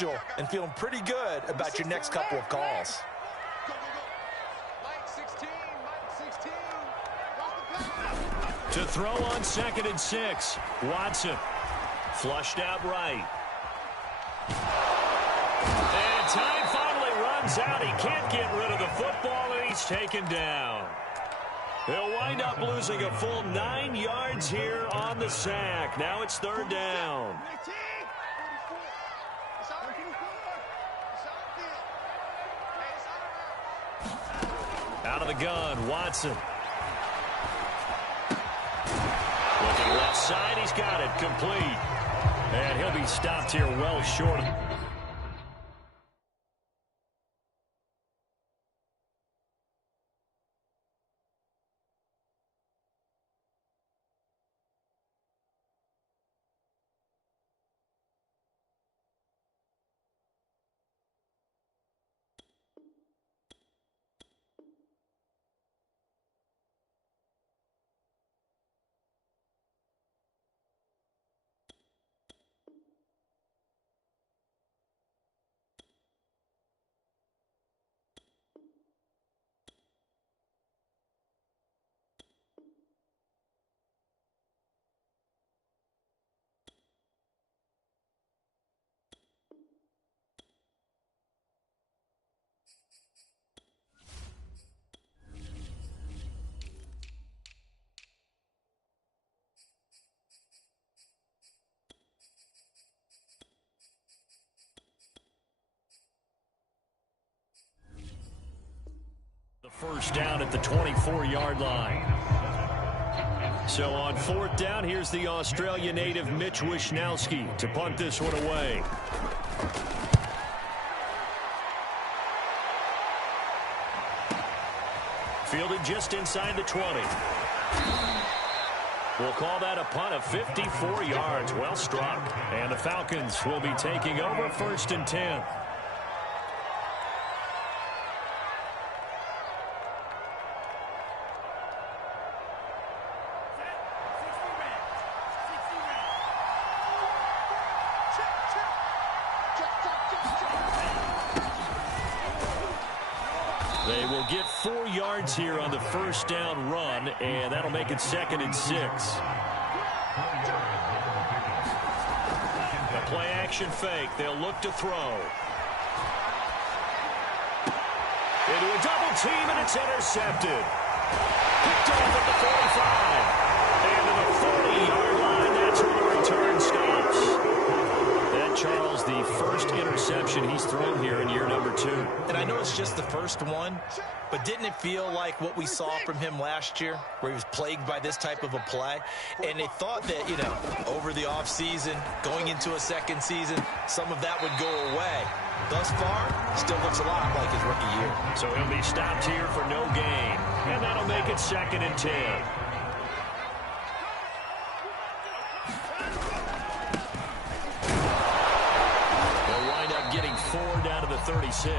schedule and feeling pretty good about your next couple of calls. To throw on 2nd and 6. Watson. Flushed out right. And time finally runs out. He can't get rid of the football, and he's taken down. He'll wind up losing a full 9 yards here on the sack. Now it's 3rd down. Out of the gun, Watson. Looking left side, he's got it, complete. And he'll be stopped here well short. First down at the 24-yard line. So on 4th down, here's the Australia native Mitch Wishnowsky to punt this one away. Fielded just inside the 20. We'll call that a punt of 54 yards. Well struck. And the Falcons will be taking over 1st and 10. They will get 4 yards here on the 1st down run, and that'll make it 2nd and 6. A play-action fake. They'll look to throw. Into a double team, and it's intercepted. Picked off at the 45. And to the 40-yard line, that's where the return stops. That, Charles, the first interception he's thrown here in year number 2. And I know it's just the first one, but didn't it feel like what we saw from him last year, where he was plagued by this type of a play? And they thought that, you know, over the offseason, going into a 2nd season, some of that would go away. Thus far, still looks a lot like his rookie year. So he'll be stopped here for no gain, and that'll make it 2nd and 10. Getting 4 down to the 36.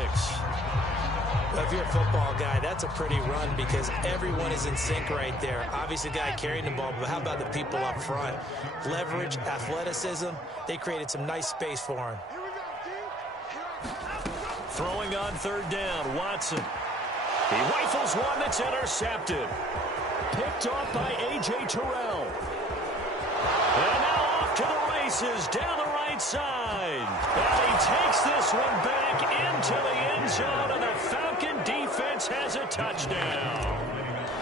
Well, if you're a football guy, that's a pretty run because everyone is in sync right there. Obviously, the guy carrying the ball, but how about the people up front? Leverage, athleticism, they created some nice space for him. Throwing on 3rd down, Watson. He rifles one that's intercepted. Picked off by A.J. Terrell. And now off to the races down the right side. And he takes this one back into the end zone, and the Falcon defense has a touchdown.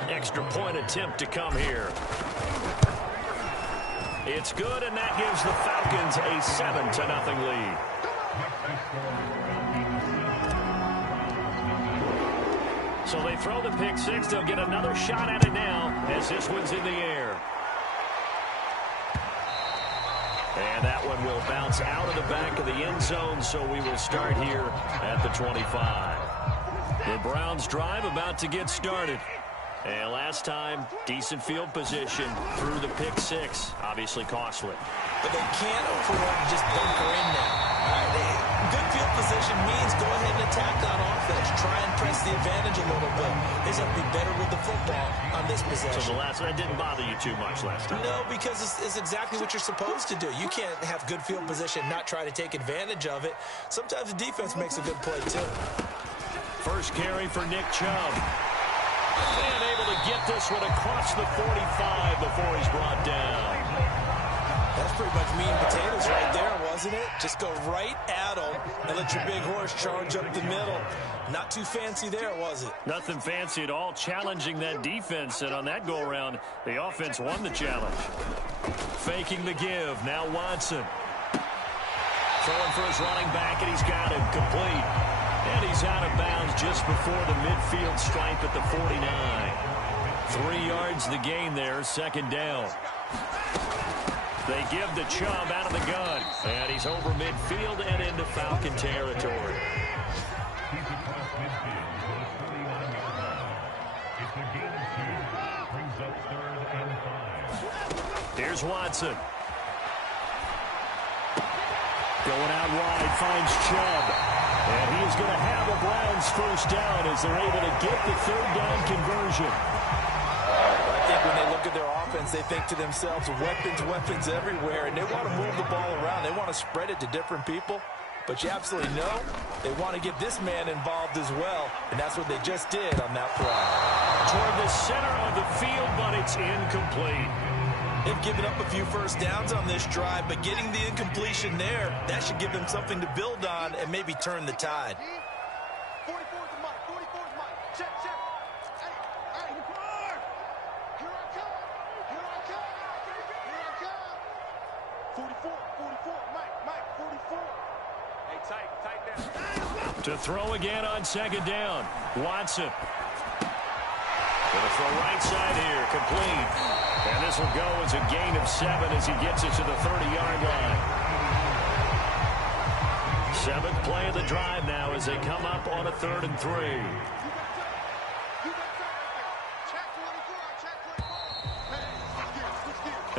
Extra point attempt to come here. It's good, and that gives the Falcons a 7-0 lead. So they throw the pick 6. They'll get another shot at it now as this one's in the air. And that one will bounce out of the back of the end zone, so we will start here at the 25. The Browns drive about to get started. And last time, decent field position through the pick 6, obviously costly. But they can't afford to just bunker in now. Good field position means go ahead and attack on offense. Try and press the advantage a little bit. They just have to be better with the football on this possession. So that didn't bother you too much last time? No, because it's exactly what you're supposed to do. You can't have good field position, not try to take advantage of it. Sometimes the defense makes a good play, too. First carry for Nick Chubb. And able to get this one across the 45 before he's brought down. That's pretty much meat and potatoes right there, wasn't it? Just go right at them and let your big horse charge up the middle. Not too fancy there, was it? Nothing fancy at all, challenging that defense. And on that go-around, the offense won the challenge. Faking the give. Now Watson. Throwing for his running back, and he's got it. Complete. And he's out of bounds just before the midfield stripe at the 49. 3 yards the gain there, second down. They give the Chubb out of the gun. And he's over midfield and into Falcon territory. Here's Watson. Going out wide, finds Chubb. And he is going to have a Browns first down as they're able to get the third down conversion. I think when they look at their offense, they think to themselves, weapons everywhere, and they want to move the ball around. They want to spread it to different people. But you absolutely know they want to get this man involved as well, and that's what they just did on that play. Toward the center of the field, but it's incomplete. They've given up a few first downs on this drive, but getting the incompletion there, that should give them something to build on and maybe turn the tide. 44 is Mike. 44 is Mike. Check. Hey. Here I come. 44. Mike. 44. Hey, tight down. To throw again on second down. Watson. Going to throw right side here. Complete. And this will go as a gain of 7 as he gets it to the 30-yard line. 7th play of the drive now as they come up on a 3rd and 3.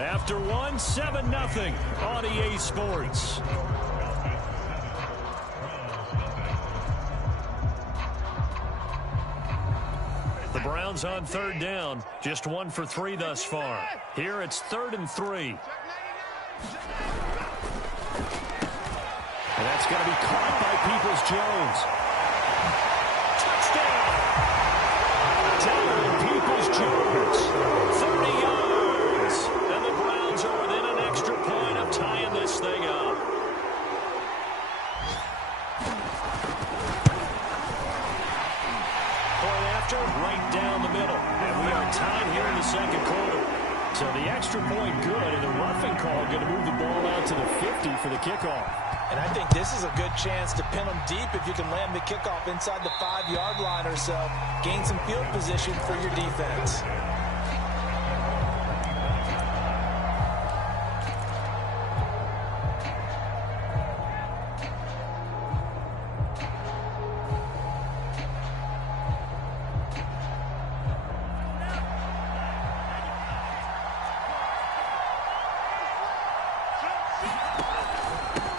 After 1, 7-0 on EA Sports. The Browns on 3rd down, just 1 for 3 thus far. Here it's 3rd and 3. And that's going to be caught by Peoples-Jones. Touchdown! Peoples-Jones, 30 yards. And the Browns are within an extra point of tying this thing up. Right down the middle. And we are tied here in the second quarter. So the extra point good, and the roughing call going to move the ball out to the 50 for the kickoff. And I think this is a good chance to pin them deep if you can land the kickoff inside the 5-yard line or so. Gain some field position for your defense.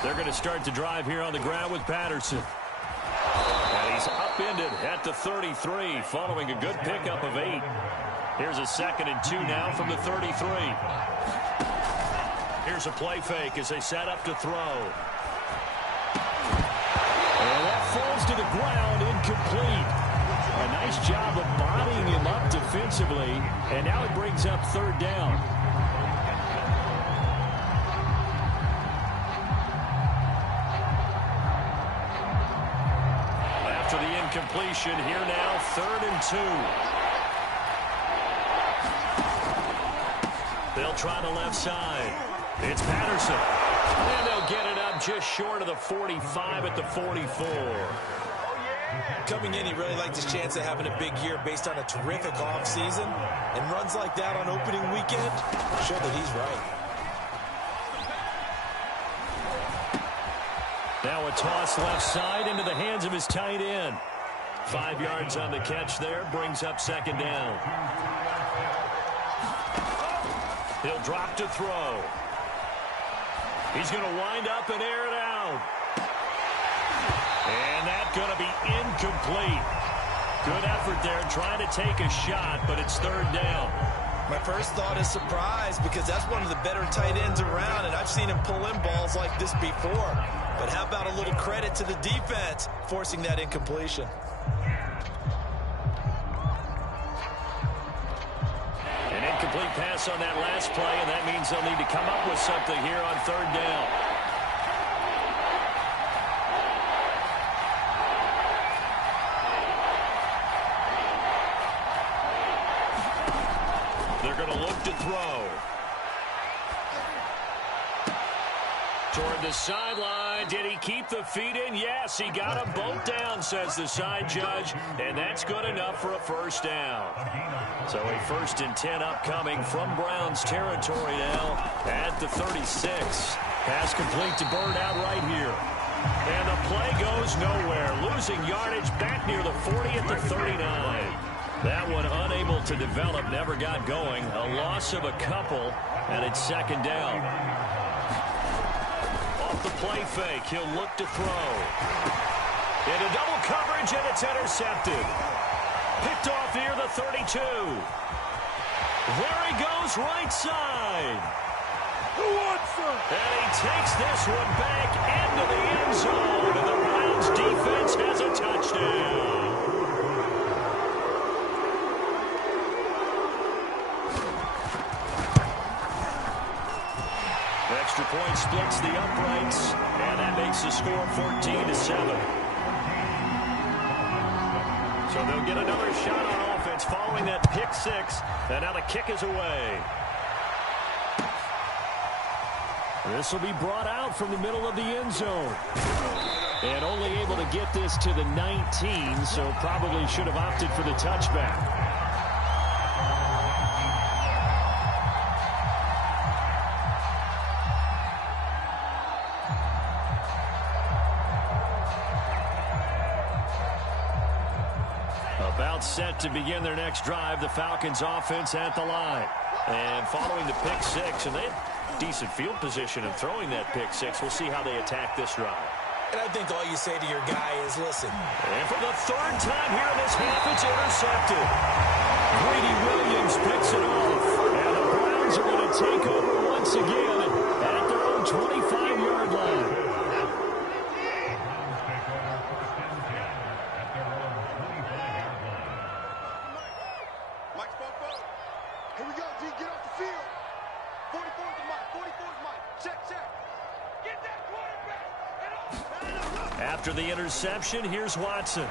They're going to start the drive here on the ground with Patterson. And he's upended at the 33 following a good pickup of 8. Here's a 2nd and 2 now from the 33. Here's a play fake as they set up to throw. And that falls to the ground, incomplete. A nice job of bodying him up defensively. And now it brings up 3rd down. Completion here now, 3rd and 2. They'll try the left side. It's Patterson. And they'll get it up just short of the 45 at the 44. Coming in, he really liked his chance of having a big year based on a terrific offseason. And runs like that on opening weekend show that he's right. Now a toss left side into the hands of his tight end. 5 yards on the catch there, brings up 2nd down. He'll drop to throw. He's going to wind up and air it out. And that's going to be incomplete. Good effort there trying to take a shot, but it's third down. My first thought is surprise because that's one of the better tight ends around, and I've seen him pull in balls like this before. But how about a little credit to the defense forcing that incompletion? An incomplete pass on that last play, and that means they'll need to come up with something here on third down. They're going to look to throw. Toward the sideline. Did he keep the feet in? Yes, he got them both down, says the side judge. And that's good enough for a first down. So a 1st and 10 upcoming from Browns territory now at the 36. Pass complete to Bird out right here. And the play goes nowhere. Losing yardage back near the 40 at the 39. That one unable to develop, never got going. A loss of a couple, and it's second down. Off the play fake, he'll look to throw. Into double coverage, and it's intercepted. Picked off near the 32. There he goes, right side. And he takes this one back into the end zone, and the Browns defense has a touchdown. Extra point splits the uprights, and that makes the score 14-7. So they'll get another shot on offense following that pick six, and now the kick is away. This will be brought out from the middle of the end zone. And only able to get this to the 19, so probably should have opted for the touchback. About set to begin their next drive, the Falcons offense at the line. And following the pick six, and they had decent field position in throwing that pick six. We'll see how they attack this drive. And I think all you say to your guy is, listen. And for the third time here in this half, it's intercepted. Greedy Williams picks it off. And the Browns are going to take over once again at their own 25-yard line. Here we go, G. Get off the field. 44 is the mic. 44 is the mic. Check. Get that quarterback. After the interception, here's Watson. And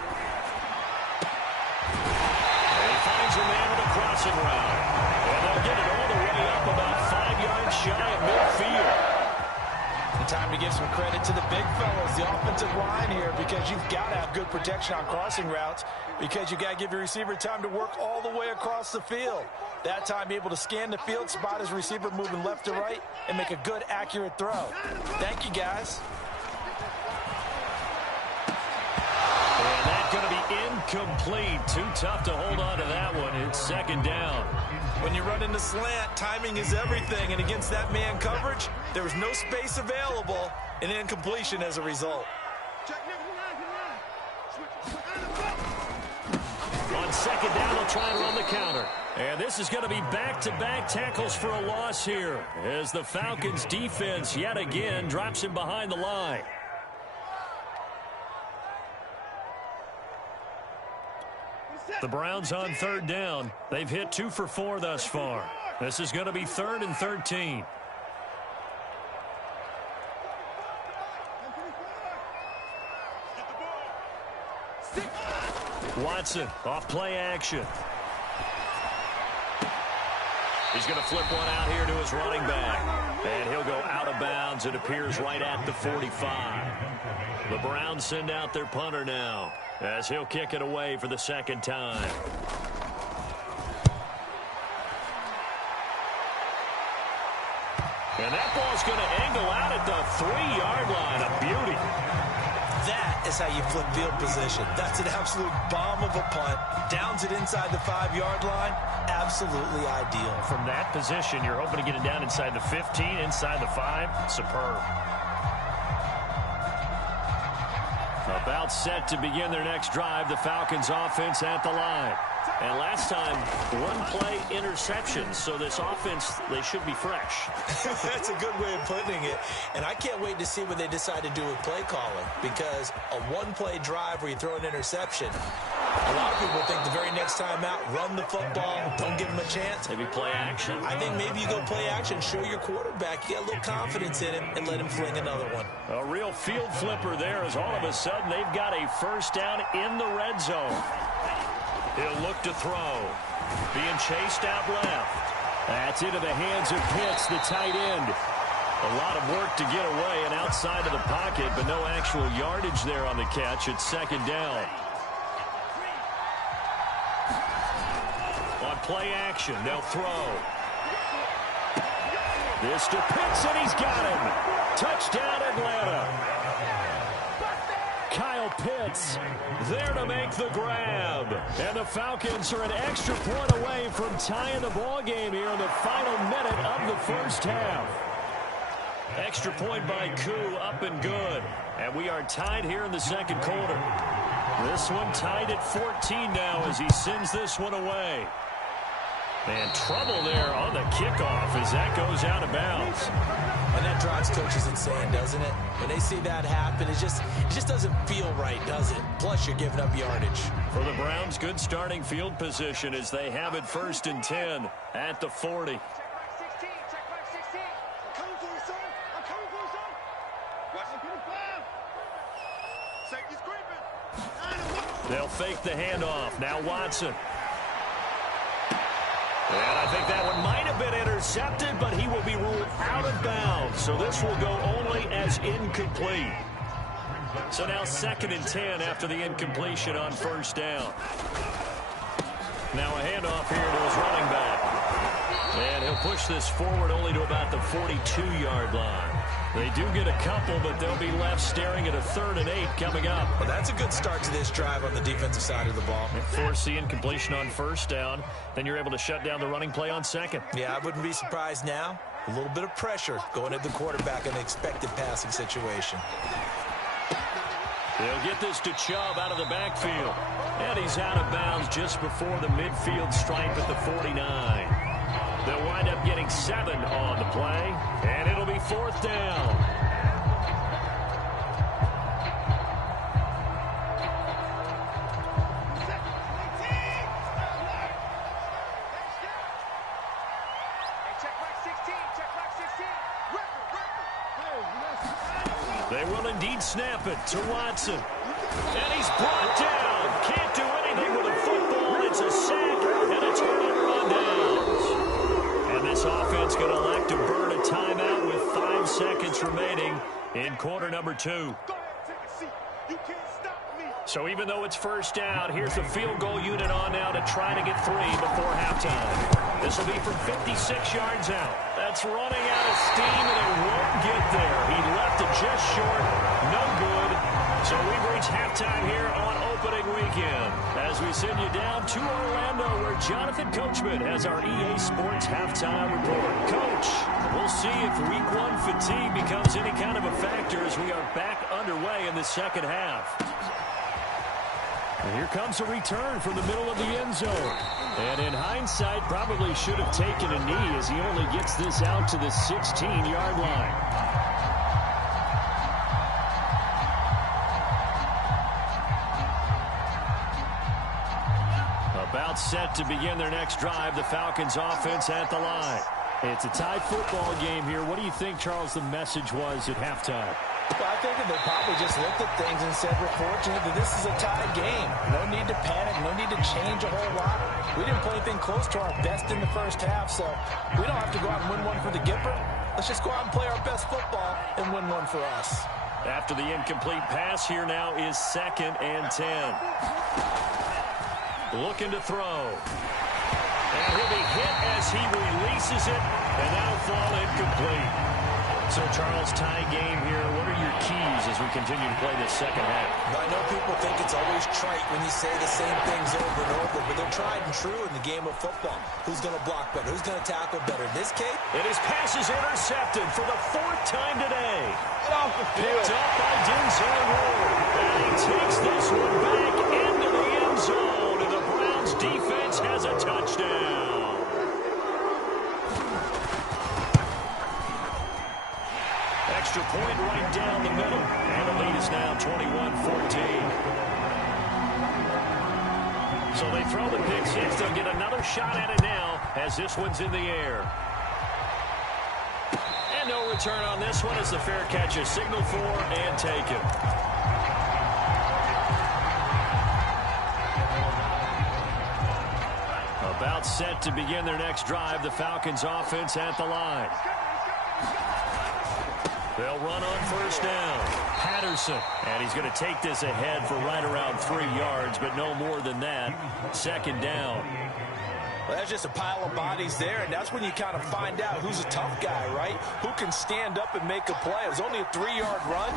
he finds a man with a crossing route. And they'll get it all the way up about 5 yards shy of midfield. And time to give some credit to the big fellas, the offensive line here, because you've got to have good protection on crossing routes, because you've got to give your receiver time to work all the way across the field. That time, be able to scan the field, spot his receiver moving left to right, and make a good, accurate throw. Thank you, guys. And that's going to be incomplete. Too tough to hold on to that one. It's second down. When you run into slant, timing is everything. And against that man coverage, there was no space available, and incompletion as a result. On second down, they'll try and run the counter. And this is going to be back-to-back tackles for a loss here, as the Falcons' defense yet again drops him behind the line. The Browns on third down. They've hit 2 for 4 thus far. This is going to be 3rd and 13. Watson off play action. He's going to flip one out here to his running back. And he'll go out of bounds. It appears right at the 45. The Browns send out their punter now, as he'll kick it away for the second time. And that ball's going to angle out at the 3-yard line. A beauty. That is how you flip field position. That's an absolute bomb of a punt. Downs it inside the 5-yard line. Absolutely ideal. From that position, you're hoping to get it down inside the 15, inside the 5. Superb. About About set to begin their next drive, the Falcons offense at the line. And last time, one-play interception. So this offense, they should be fresh. That's a good way of putting it. And I can't wait to see what they decide to do with play calling. Because a one-play drive where you throw an interception, a lot of people think the very next time out, run the football, don't give him a chance. Maybe play action. I think maybe you go play action, show your quarterback, you get a little confidence in him, and let him fling another one. A real field flipper there as all of a sudden they've got a first down in the red zone. He'll look to throw. Being chased out left. That's into the hands of Pitts, the tight end. A lot of work to get away and outside of the pocket, but no actual yardage there on the catch. It's second down. On play action, they'll throw. This to Pitts, and he's got him. Touchdown, Atlanta. Kyle Pitts there to make the grab. And the Falcons are an extra point away from tying the ball game here in the final minute of the first half. Extra point by Koo, up and good. And we are tied here in the second quarter. This one tied at 14 now as he sends this one away. And trouble there on the kickoff as that goes out of bounds. And that drives coaches insane, doesn't it? When they see that happen, it just doesn't feel right, does it? Plus, you're giving up yardage. For the Browns, good starting field position as they have it 1st and 10 at the 40. Check back 16. Check back 16. I'm coming for you, son. I'm coming for you, son. Watch it. 5. Safety's creeping. They'll fake the handoff. Now Watson. And I think that one might have been intercepted, but he will be ruled out of bounds. So this will go only as incomplete. So now 2nd and 10 after the incompletion on first down. Now a handoff here to his running back. And he'll push this forward only to about the 42-yard line. They do get a couple, but they'll be left staring at a 3rd and 8 coming up. Well, that's a good start to this drive on the defensive side of the ball. Force the incompletion on first down. Then you're able to shut down the running play on 2nd. Yeah, I wouldn't be surprised now. A little bit of pressure going at the quarterback in an expected passing situation. They'll get this to Chubb out of the backfield. And he's out of bounds just before the midfield stripe at the 49. They'll wind up getting 7 on the play, and it'll be 4th down. They will indeed snap it to Watson. And he's brought down. Can't do anything with a football. It's a sack and a turnover on downs. And this offense going to elect to burn a timeout with 5 seconds remaining in quarter number 2. So even though it's first down, here's the field goal unit on now to try to get 3 before halftime. This will be from 56 yards out. That's running out of steam, and it won't get there. He left it just short. No good. So we've reached halftime here on opening weekend as we send you down to Orlando where Jonathan Coachman has our EA Sports halftime report. Coach, we'll see if week 1 fatigue becomes any kind of a factor as we are back underway in the second half. And here comes a return from the middle of the end zone. And in hindsight, probably should have taken a knee as he only gets this out to the 16-yard line. About set to begin their next drive, the Falcons offense at the line. It's a tie football game here. What do you think, Charles, the message was at halftime? Well, I think that they probably just looked at things and said, we're fortunate that this is a tied game. No need to panic, no need to change a whole lot. We didn't play anything close to our best in the first half, so we don't have to go out and win one for the Gipper. Let's just go out and play our best football and win one for us. After the incomplete pass, here now is 2nd and 10. Looking to throw. And he'll be hit as he releases it, and that'll fall incomplete. So, Charles, tie game here. What are your keys as we continue to play this second half? I know people think it's always trite when you say the same things over and over, but they're tried and true in the game of football. Who's going to block better? Who's going to tackle better? In this case, and his pass is intercepted for the 4th time today. Get off the field. Picked up by Denzel Ward. And he takes the So they throw the pick six. They'll get another shot at it now as this one's in the air. And no return on this one as the fair catch is signaled for and taken. About set to begin their next drive. The Falcons offense at the line. They'll run on first down. Patterson. And he's going to take this ahead for right around 3 yards, but no more than that. Second down. Well, that's just a pile of bodies there, and that's when you kind of find out who's a tough guy, right? Who can stand up and make a play. It was only a 3-yard run,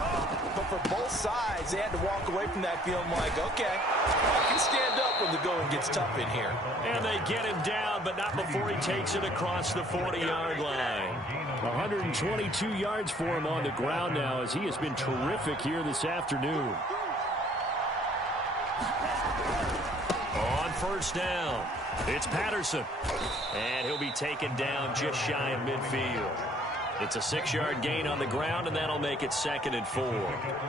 but for both sides, they had to walk away from that feeling like, okay, I can stand up when the going gets tough in here. And they get him down, but not before he takes it across the 40-yard line. 122 yards for him on the ground now as he has been terrific here this afternoon. On first down, it's Patterson. And he'll be taken down just shy of midfield. It's a 6-yard gain on the ground, and that'll make it 2nd and 4.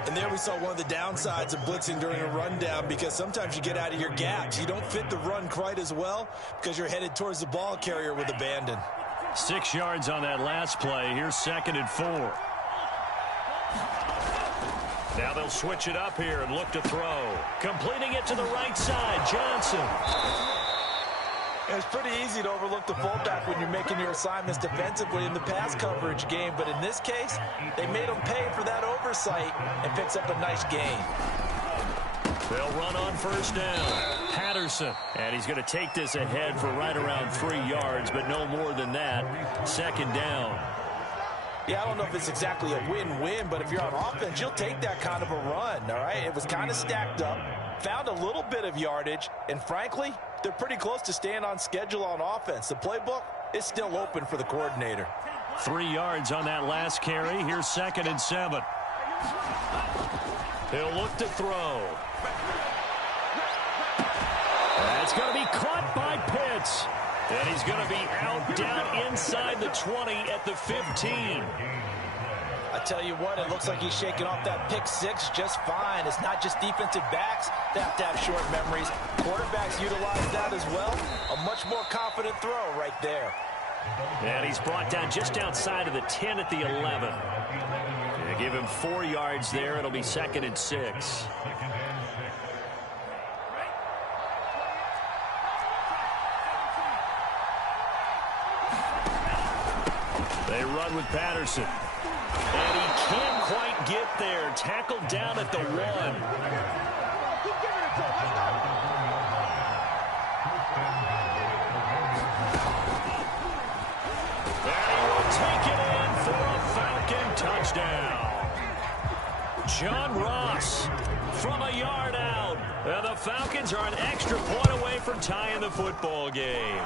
And there we saw one of the downsides of blitzing during a rundown, because sometimes you get out of your gaps. You don't fit the run quite as well because you're headed towards the ball carrier with abandon. 6 yards on that last play. Here's 2nd and 4. Now they'll switch it up here and look to throw. Completing it to the right side, Johnson. It's pretty easy to overlook the fullback when you're making your assignments defensively in the pass coverage game, but in this case, they made him pay for that oversight and picks up a nice gain. They'll run on first down. Patterson. And he's going to take this ahead for right around 3 yards, but no more than that. 2nd down. Yeah, I don't know if it's exactly a win-win, but if you're on offense, you'll take that kind of a run, all right? It was kind of stacked up, found a little bit of yardage, and frankly, they're pretty close to staying on schedule on offense. The playbook is still open for the coordinator. 3 yards on that last carry. Here's 2nd and 7. He'll look to throw. That's going to be caught by Pitts. And he's going to be out down inside the 20 at the 15. I tell you what, it looks like he's shaking off that pick six just fine. It's not just defensive backs that have to have short memories. Quarterbacks utilize that as well. A much more confident throw right there. And he's brought down just outside of the 10 at the 11. They give him 4 yards there. It'll be 2nd and 6. They run with Patterson. And he can't quite get there. Tackled down at the 1. And he will take it in for a Falcon touchdown. John Ross from a yard out. And the Falcons are an extra point away from tying the football game.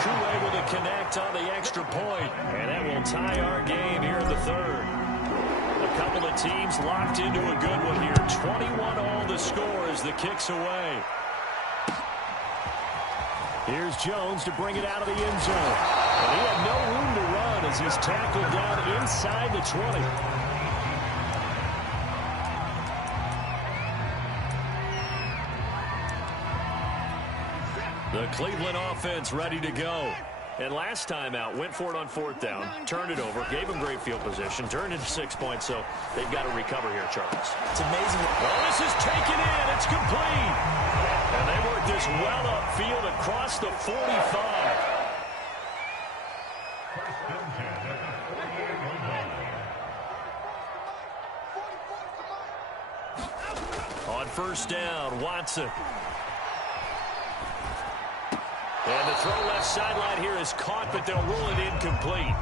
Koo able to connect on the extra point, and that will tie our game here in the 3rd. A couple of teams locked into a good one here. 21-all the score as the kick's away. Here's Jones to bring it out of the end zone. And he had no room to run as he's tackled down inside the 20. The Cleveland offense ready to go. And last time out, went for it on 4th down, turned it over, gave him great field position, turned into 6 points, so they've got to recover here, Charles. It's amazing. Oh, this is taken in. It's complete. And they work this well upfield across the 45. On first down, Watson. And the throw left sideline here is caught, but they'll rule it incomplete.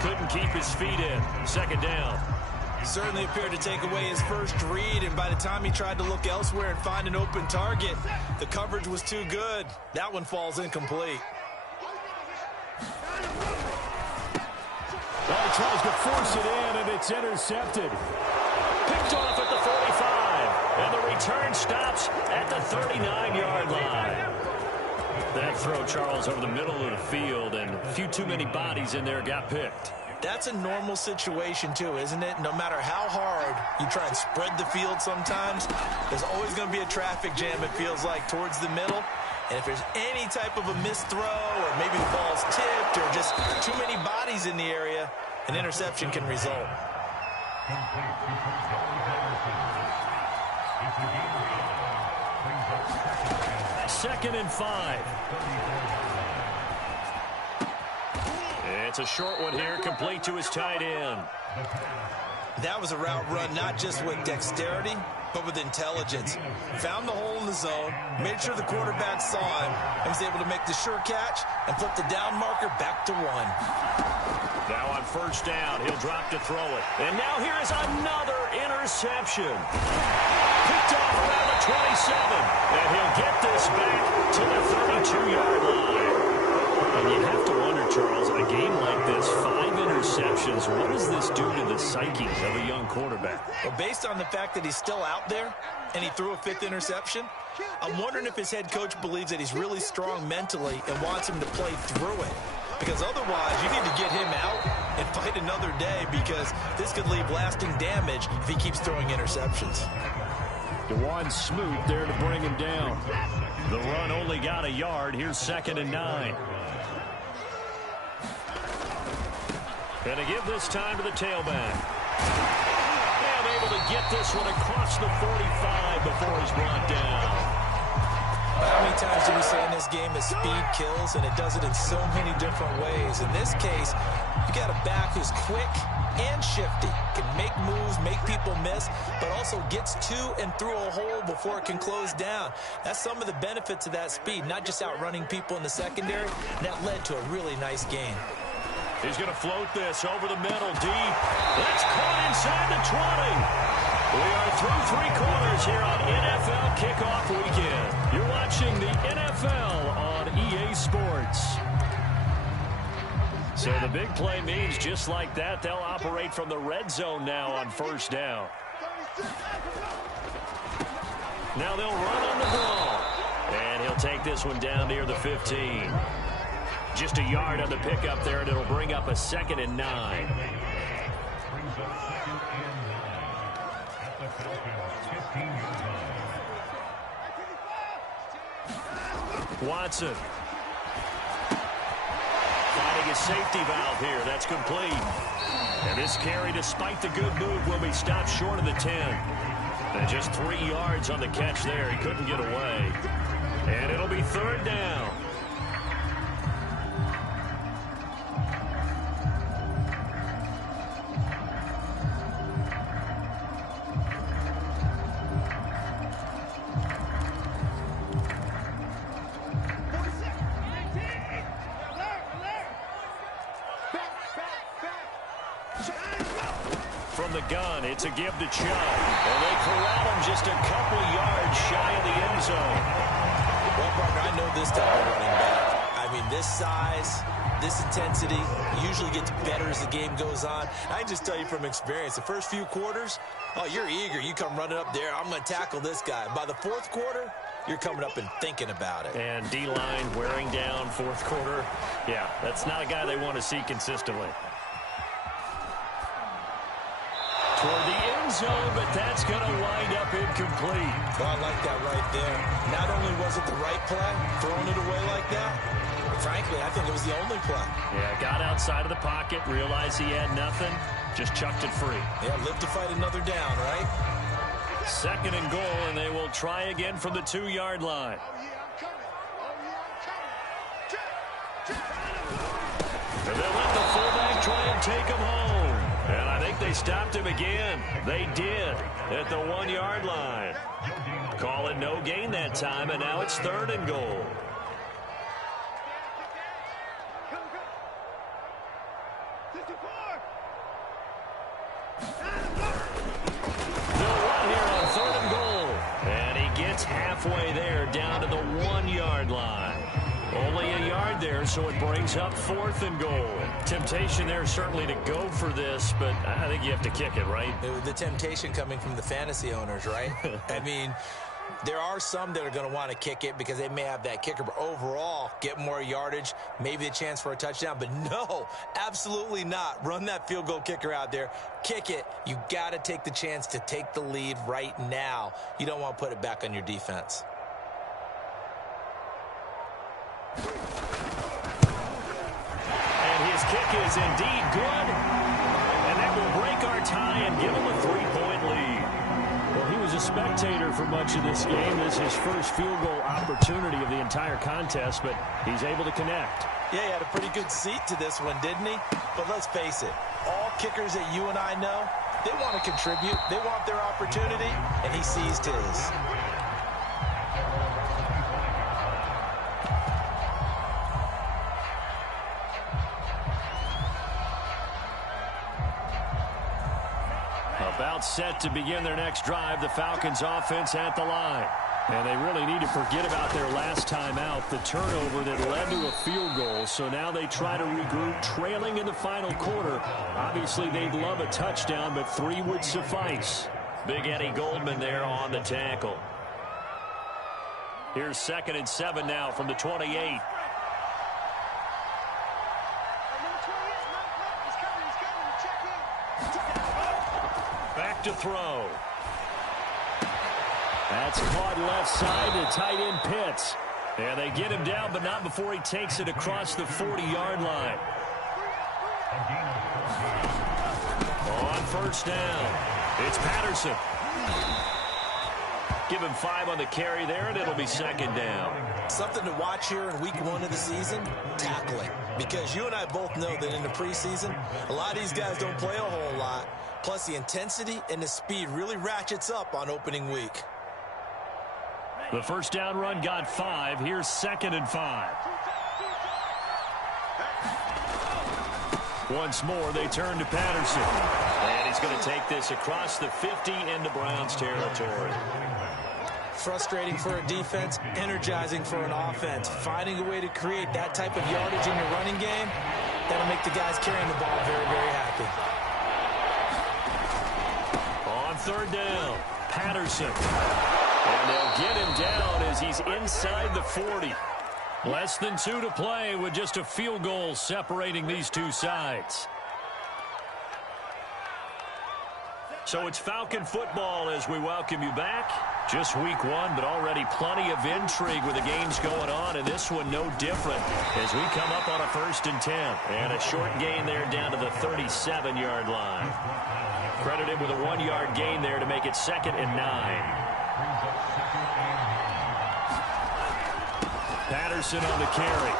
Couldn't keep his feet in. 2nd down. Certainly appeared to take away his first read, and by the time he tried to look elsewhere and find an open target, the coverage was too good. That one falls incomplete. Well, he tries to force it in, and it's intercepted. Picked off at the 45, and the return stops at the 39-yard line. That throw, Charles, over the middle of the field, and a few too many bodies in there got picked. That's a normal situation too, isn't it? No matter how hard you try and spread the field sometimes, there's always going to be a traffic jam, it feels like, towards the middle. And if there's any type of a missed throw or maybe the ball's tipped or just too many bodies in the area, an interception can result. 2nd and 5. It's a short one here, complete to his tight end. That was a route run not just with dexterity, but with intelligence. Found the hole in the zone, made sure the quarterback saw him, and was able to make the sure catch and flip the down marker back to 1. Now on 1st down, he'll drop to throw it. And now here is another interception. Picked off around the 27. And he'll get this back to the 32-yard line. And you have to wonder, Charles, in a game like this, 5 interceptions, what does this do to the psyche of a young quarterback? Well, based on the fact that he's still out there and he threw a 5th interception, I'm wondering if his head coach believes that he's really strong mentally and wants him to play through it. Because otherwise, you need to get him out and fight another day, because this could leave lasting damage if he keeps throwing interceptions. DeJuan Smoot there to bring him down. The run only got a yard. Here's 2nd and 9. And to give this time to the tailback. And able to get this one across the 45 before he's brought down. How many times do we say in this game that speed kills, and it does it in so many different ways? In this case, you got a back who's quick and shifty, can make moves, make people miss, but also gets to and through a hole before it can close down. That's some of the benefits of that speed, not just outrunning people in the secondary, and that led to a really nice gain. He's going to float this over the middle, deep. That's caught inside the 20. We are through 3 quarters here on NFL Kickoff Weekend. You're watching the NFL on EA Sports. So the big play means just like that, they'll operate from the red zone now on 1st down. Now they'll run on the ball. And he'll take this one down near the 15. Just a yard on the pickup there, and it'll bring up a 2nd and 9. Watson. Finding a safety valve here. That's complete. And this carry, despite the good move, will be stopped short of the 10. And just 3 yards on the catch there. He couldn't get away. And it'll be 3rd down. From the gun, it's a give to Chubb. And they corral him just a couple yards shy of the end zone. Well, partner, I know this type of running back. I mean, this size, this intensity usually gets better as the game goes on. I just tell you from experience, the first few quarters, oh, you're eager. You come running up there, I'm going to tackle this guy. By the 4th quarter, you're coming up and thinking about it. And D-line wearing down 4th quarter. Yeah, that's not a guy they want to see consistently. Toward the end zone, but that's going to wind up incomplete. Well, I like that right there. Not only was it the right play, throwing it away like that, but frankly, I think it was the only play. Yeah, got outside of the pocket, realized he had nothing, just chucked it free. Yeah, live to fight another down, right? 2nd and goal, and they will try again from the 2-yard line. And they'll let the fullback try and take him home. And I think they stopped him again. They did at the 1-yard line. Call it no gain that time, and now it's 3rd and goal. They'll run here on 3rd and goal. And he gets halfway there down to the 1-yard line. Only a yard there, so it brings up 4th and goal. Temptation there certainly to go for this, but I think you have to kick it, right? The temptation coming from the fantasy owners, right? I mean, There are some that are going to want to kick it because they may have that kicker, but overall, get more yardage, maybe a chance for a touchdown. But no, absolutely not. Run that field goal kicker out there. Kick it. You got to take the chance to take the lead right now. You don't want to put it back on your defense. And his kick is indeed good. And that will break our tie and give him a 3-point lead. Well, he was a spectator for much of this game. This is his first field goal opportunity of the entire contest, but he's able to connect. Yeah, he had a pretty good seat to this one, didn't he? But let's face it, all kickers that you and I know, they want to contribute. They want their opportunity, and he seized his. About set to begin their next drive, the Falcons offense at the line. And they really need to forget about their last time out, the turnover that led to a field goal. So now they try to regroup, trailing in the final quarter. Obviously, they'd love a touchdown, but 3 would suffice. Big Eddie Goldman there on the tackle. Here's 2nd and 7 now from the 28. Back to throw. That's caught left side to tight end Pitts. And they get him down, but not before he takes it across the 40-yard line. On first down, it's Patterson. Give him 5 on the carry there, and it'll be 2nd down. Something to watch here in week 1 of the season, tackling. Because you and I both know that in the preseason, a lot of these guys don't play a whole lot. Plus, the intensity and the speed really ratchets up on opening week. The first down run got 5. Here's 2nd and 5. Once more, they turn to Patterson. And he's going to take this across the 50 into Browns territory. Frustrating for a defense, energizing for an offense. Finding a way to create that type of yardage in your running game, that'll make the guys carrying the ball very, very happy. On 3rd down, Patterson. And they'll get him down as he's inside the 40. Less than 2 to play with just a field goal separating these two sides. So it's Falcon football as we welcome you back. Just week 1, but already plenty of intrigue with the games going on, and this one no different as we come up on a 1st and 10. And a short gain there down to the 37-yard line. Credited with a 1-yard gain there to make it 2nd and 9. Patterson on the carry.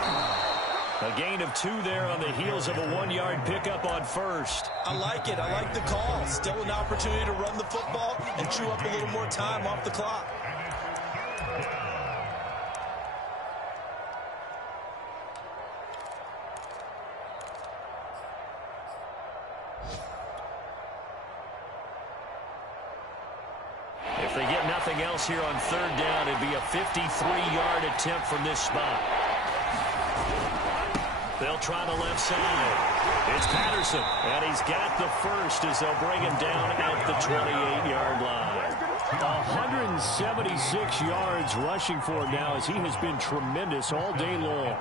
A gain of 2 there on the heels of a 1-yard pickup on first. I like it. I like the call. Still an opportunity to run the football and chew up a little more time off the clock. If they get nothing else here on 3rd down, it'd be a 53-yard attempt from this spot. They'll try the left side. It's Patterson, and he's got the first as they'll bring him down at the 28-yard line. 176 yards rushing for him now as he has been tremendous all day long.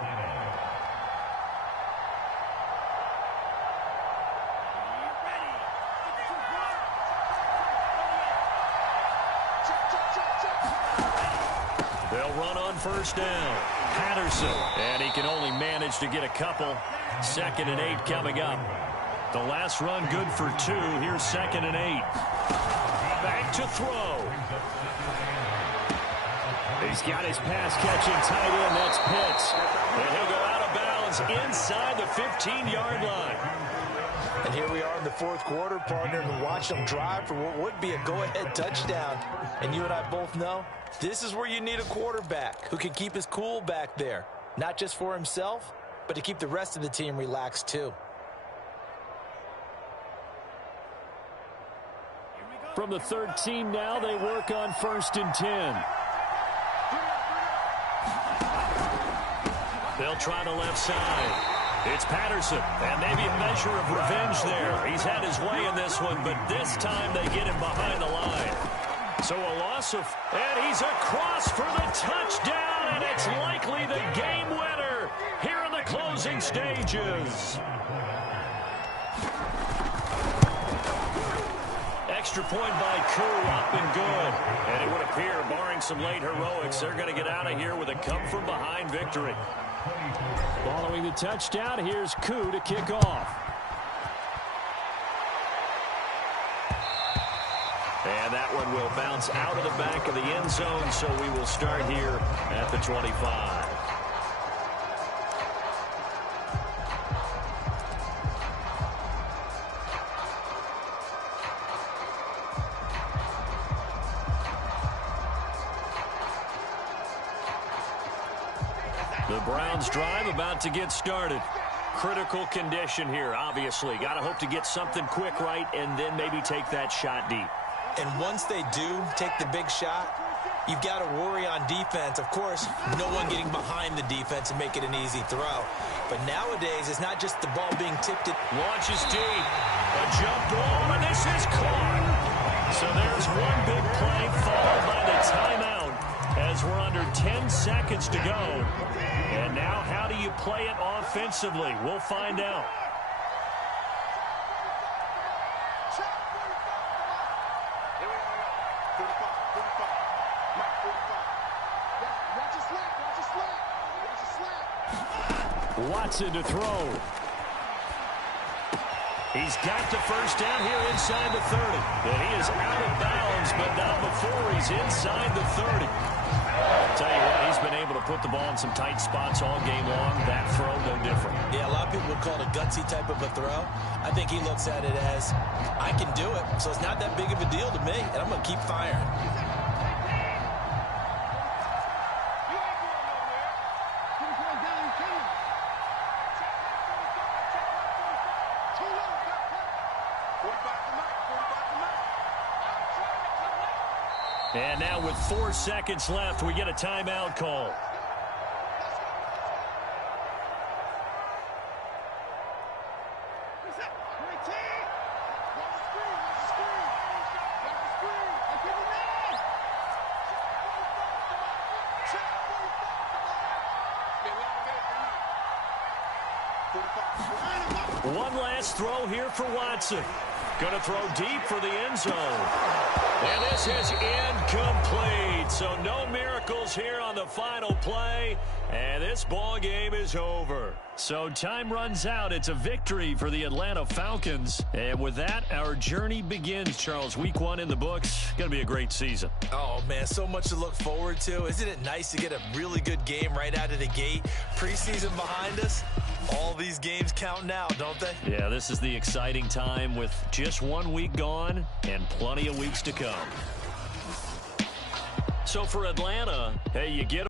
They'll run on first down. Patterson, and he can only manage to get a couple. 2nd and 8 coming up. The last run good for 2. Here's 2nd and 8. Back to throw. He's got his pass-catching tight end. That's Pitts. And he'll go out of bounds inside the 15-yard line. And here we are in the 4th quarter, partner, and watch them drive for what would be a go-ahead touchdown. And you and I both know this is where you need a quarterback who can keep his cool back there. Not just for himself, but to keep the rest of the team relaxed too. From the 13 now, they work on 1st and 10. They'll try the left side. It's Patterson, and maybe a measure of revenge there. He's had his way in this one, but this time they get him behind the line. So a loss of, and he's across for the touchdown, and it's likely the game winner here in the closing stages. Extra point by Koo, up and good. And it would appear, barring some late heroics, they're going to get out of here with a come-from-behind victory. Following the touchdown, here's Koo to kick off. And that one will bounce out of the back of the end zone, so we will start here at the 25. The Browns drive about to get started. Critical condition here, obviously. Got to hope to get something quick right and then maybe take that shot deep. And once they do take the big shot, you've got to worry on defense. Of course, no one getting behind the defense and make it an easy throw. But nowadays, it's not just the ball being tipped. Launches deep. A jump ball, and this is caught. So there's one big play followed by the timeout as we're under 10 seconds to go. And now how do you play it offensively? We'll find out. Watson to throw. He's got the first down here inside the 30. But he is out of bounds, but not before he's inside the 30. I'll tell you what, he's been able to put the ball in some tight spots all game long. That throw, no different. Yeah, a lot of people would call it a gutsy type of a throw. I think he looks at it as, I can do it, so it's not that big of a deal to me, and I'm going to keep firing. And now with 4 seconds left, we get a timeout call. One last throw here for Watson. Going to throw deep for the end zone. And this is incomplete. So no miracles here on the final play. And this ball game is over. So time runs out. It's a victory for the Atlanta Falcons. And with that, our journey begins, Charles. Week 1 in the books. Going to be a great season. Oh, man, so much to look forward to. Isn't it nice to get a really good game right out of the gate? Preseason behind us. All these games count now, don't they? Yeah, this is the exciting time with just 1 week gone and plenty of weeks to come. So for Atlanta, hey, you get